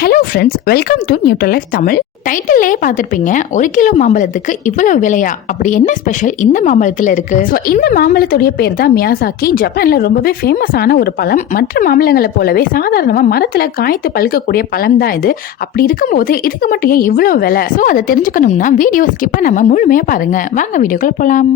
Hello friends, welcome to Neutral Life Tamil. டைட்டிலே பார்த்துருப்பீங்க, 1 kilo மாம்பழத்துக்கு இவ்வளவு விலையா? அப்படி என்ன ஸ்பெஷல் இந்த மாம்பழத்தில் இருக்கு? ஸோ இந்த மாம்பழத்துடைய பேர் தான் மியாசாக்கி. ஜப்பான்ல ரொம்பவே ஃபேமஸான ஒரு பழம். மற்ற மாம்பழங்களை போலவே சாதாரணமாக மரத்தில் காய்த்து பழுக்கக்கூடிய பழம் தான் இது. அப்படி இருக்கும்போது இதுக்கு மட்டும் ஏன் இவ்வளோ விலை? ஸோ அதை தெரிஞ்சுக்கணும்னா வீடியோ ஸ்கிப் பண்ணாம முழுமையாக பாருங்க. வாங்க வீடியோக்குள்ள போகலாம்.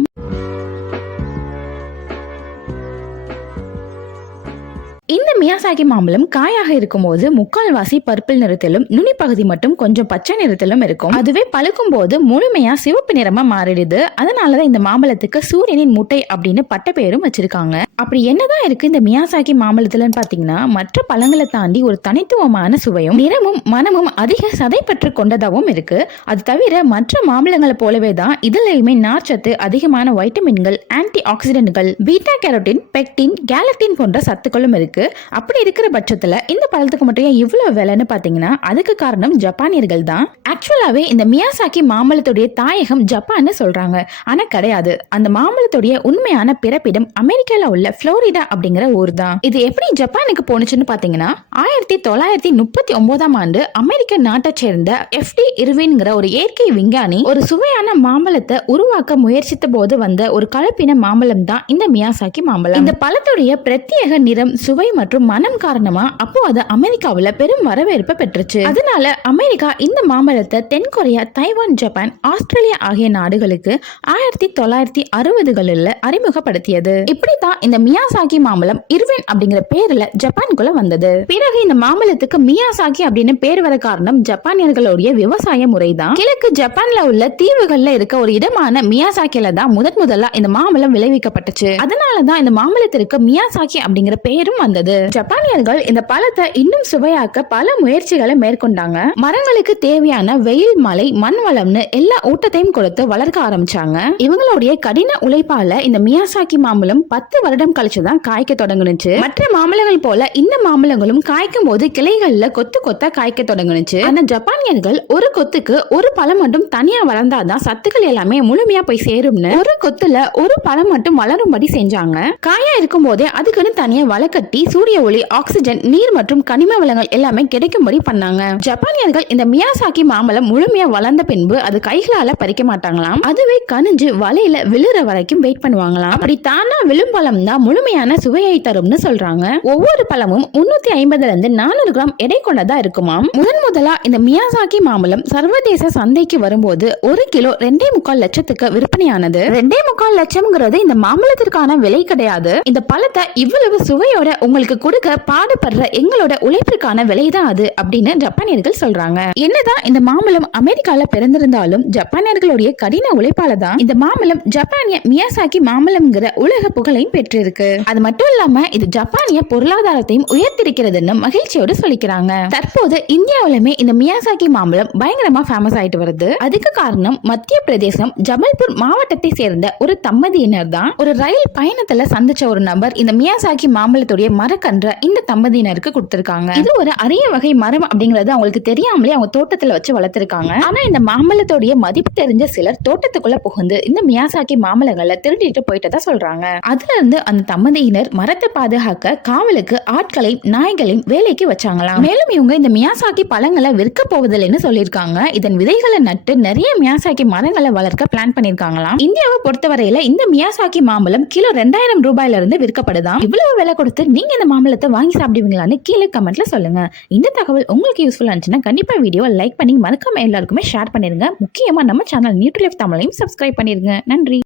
இந்த மியாசாக்கி மாம்பழம் காயாக இருக்கும்போது முக்கால்வாசி பர்பிள் நிறத்திலும் நுனிப்பகுதி மட்டும் கொஞ்சம் பச்சை நிறத்திலும் இருக்கும். அதுவே பழுக்கும் போது முழுமையா சிவப்பு நிறமா மாறிடுது. அதனாலதான் இந்த மாம்பழத்துக்கு சூரியனின் முட்டை அப்படின்னு பட்ட பேரும் வச்சிருக்காங்க. அப்படி என்னதான் இருக்கு இந்த மியாசாக்கி மாம்பழத்துலன்னு பாத்தீங்கன்னா, மற்ற பழங்களை தாண்டி ஒரு தனித்துவமான சுவையும் நிறமும் மனமும் அதிக சதை பற்று கொண்டதாகவும் இருக்கு. அது தவிர மற்ற மாம்பழங்களை போலவே தான் இதுலயுமே நார்ச்சத்து, அதிகமான வைட்டமின்கள், ஆன்டி ஆக்சிடென்ட்கள், பீட்டா கேரோட்டின், பெக்டின், கேலக்டின் போன்ற சத்துக்களும் இருக்கு. அப்படி இருக்கிற பட்சத்துல இந்த பழத்துக்கு மட்டும் இவ்வளவு விலைன்னு பாத்தீங்கன்னா, அதுக்கு காரணம் ஜப்பானியர்கள் தான். ஆக்சுவலாவே இந்த மியாசாக்கி மாம்பழத்துடைய தாயகம் ஜப்பான்னு சொல்றாங்க. ஆனா கிடையாது. அந்த மாம்பழத்துடைய உண்மையான பிறப்பிடம் அமெரிக்கால உள்ள புளோரிடா அப்படிங்கிற ஊர் தான். இது எப்படி ஜப்பானுக்கு போனுச்சுன்னு பாத்தீங்கன்னா, 1939 ஆண்டு அமெரிக்க நாட்டை சேர்ந்த FD Irwinங்கிற ஒரு இயற்கை விஞ்ஞானி ஒரு சுவையான மாம்பழத்தை உருவாக்க முயற்சித்த போது வந்த ஒரு கலப்பின மாம்பழம் தான் இந்த மியாசாக்கி மாம்பழம். இந்த பழத்துடைய பிரத்யேக நிறம், சுவை மற்றும் மனம் காரணமா அப்போ அது அமெரிக்காவில் பெரும் வரவேற்பை பெற்றுச்சு. அதனால அமெரிக்கா இந்த மாம்பழத்தை தென்கொரியா, தைவான், ஜப்பான், ஆஸ்திரேலியா ஆகிய நாடுகளுக்கு 1960களில் அறிமுகப்படுத்தியது. இப்படித்தான் இந்த மியாசாக்கி மாம்பழம் இர்வின் அப்படிங்கிற பேர்ல ஜப்பானுக்குள்ள வந்தது. பிறகு இந்த மாம்பழத்துக்கு மியாசாக்கி அப்படின்னு பேர் வர காரணம் ஜப்பானியர்களுடைய விவசாய முறை தான். கிழக்கு ஜப்பான்ல உள்ள தீவுகள்ல இருக்க ஒரு இடமான மியாசாக்கில தான் முதல்ல இந்த மாம்பழம் விளைவிக்கப்பட்டுச்சு. அதனாலதான் இந்த மாம்பழத்திற்கு மியாசாக்கி அப்படிங்கிற பேரும் வந்தது. ஜப்பானியர்கள் இந்த பழத்தை இன்னும் சுவையாக்க பல முயற்சிகளை மேற்கொண்டாங்க. மரங்களுக்கு தேவையான வெயில், மழை, மண் வளம்னு எல்லா ஊட்டத்தையும் கொடுத்து வளர்க்க ஆரம்பிச்சாங்க. இவங்களுடைய கடின உழைப்பால இந்த மியாசாக்கி மாம்பழம் 10 வருடம் கழிச்சுதான் காய்க்க தொடங்குனுச்சு. மற்ற மாம்பழங்கள் போல இந்த மாம்பழங்களும் காய்க்கும் போது கிளைகள்ல கொத்து கொத்தா காய்க்க தொடங்குனுச்சு. ஆனா ஜப்பானியர்கள் ஒரு கொத்துக்கு ஒரு பழம் மட்டும் தனியா வளர்ந்தாதான் சத்துக்கள் எல்லாமே முழுமையா போய் சேரும்னு ஒரு கொத்துல ஒரு பழம் மட்டும் வளரும்படி செஞ்சாங்க. காயா இருக்கும் போதே அதுக்குன்னு தனியா வளர்க்கட்டி சூரிய ஒளி, ஆக்சிஜன், நீர் மற்றும் கனிம வளங்கள் எல்லாமே கிடைக்கும்படி பண்ணாங்க. ஜப்பானியர்கள் இந்த மியாசாக்கி மாம்பழம் முழுமையா வளர்ந்த பின்பு அது கைகளால பறிக்க மாட்டாங்களாம். அதுவே கனிஞ்சு வலையில விழுற வரைக்கும் வெயிட் பண்ணுவாங்களாம். அப்படி தானா விழும் பழம் தான் முழுமையான சுவையை தரும்னு சொல்றாங்க. ஒவ்வொரு பழமும் 350 இருந்து 400 கிராம் எடை கொண்டதா இருக்குமாம். முதலா இந்த மியாசாக்கி மாம்பழம் சர்வதேச சந்தைக்கு வரும்போது 1 கிலோ 2.25 லட்சத்துக்கு விற்பனையானது. 2.25 லட்சம்ங்கிறது இந்த மாம்பழத்திற்கான விலை கிடையாது. இந்த பழத்தை இவ்வளவு சுவையோட உங்களுக்கு கொடுக்க பாடுபடுற எங்களோட உழைப்பிற்கான விலைதான் அது அப்படின்னு ஜப்பானியர்கள் சொல்றாங்க. என்னதான் இந்த மாம்பழம் அமெரிக்கால பிறந்திருந்தாலும் ஜப்பானியர்களுடைய கடின உழைப்பால தான் இந்த மாம்பழம் ஜப்பானிய மியாசாக்கி மாம்பழம்ங்கிற உலக புகழையும் பெற்றிருக்கு. அது மட்டும் இல்லாம இது ஜப்பானிய பொருளாதாரத்தையும் உயர்த்திருக்கிறதுன்னு மகிழ்ச்சியோடு சொல்லிக்கிறாங்க. தற்போது இந்தியாவிலுமே இந்த மியாசாக்கி மாம்பழம் பயங்கரமா ஃபேமஸ் ஆயிட்டு வருது. அதுக்கு காரணம் மத்திய பிரதேசம் ஜபல்பூர் மாவட்டத்தை சேர்ந்த ஒரு தம்பதியினர் தான். ஒரு ரயில் பயணத்துல சந்திச்ச ஒரு நபர் இந்த மியாசாக்கி மாம்பழத்துடைய மரக்கன்ற இந்த தம்பதியினருக்கு கொடுத்திருக்காங்க. இது ஒரு அரிய வகை மரம் அப்படிங்கறது அவங்களுக்கு தெரியாமலே அவங்க தோட்டத்துல வச்சு வளர்த்திருக்காங்க. ஆனா இந்த மாம்பழத்தோடைய மதிப்பு தெரிஞ்ச சிலர் தோட்டத்துக்குள்ள புகுந்து இந்த மியாசாக்கி மாம்பழங்களை திருடிட்டு போயிட்டதா சொல்றாங்க. அதுல இருந்து அந்த தம்பதியினர் மரத்தை பாதுகாக்க காவலுக்கு ஆட்களையும் நாய்களையும் வேலைக்கு வச்சாங்களாம். மேலும் இவங்க இந்த மியாசாக்கி பழங்களை விற்க போவதில்லைன்னு சொல்லியிருக்காங்க. இதன் விதைகளை நட்டு நிறைய மியாசாக்கி மரங்களை வளர்க்க பிளான் பண்ணிருக்காங்களாம். இந்தியாவை பொறுத்தவரையில இந்த மியாசாக்கி மாம்பழம் கிலோ 2000 ரூபாயில இருந்து விற்கப்படுதாம். இவ்வளவு விலை கொடுத்து நீங்க இந்த மாம்பழத்தை வாங்கி சாப்பிடுவீங்களான்னு கீழே கமெண்ட்ல சொல்லுங்க. இந்த தகவல் உங்களுக்கு யூஸ்ஃபுல்லா இருந்துச்சுன்னா கண்டிப்பா வீடியோவை லைக் பண்ணி மறக்காம எல்லாருக்குமே ஷேர் பண்ணிருங்க. முக்கியமா நம்ம சேனல் நியூட்ரல் லைஃப் தமிழையும் சப்ஸ்கிரைப் பண்ணிருங்க. நன்றி.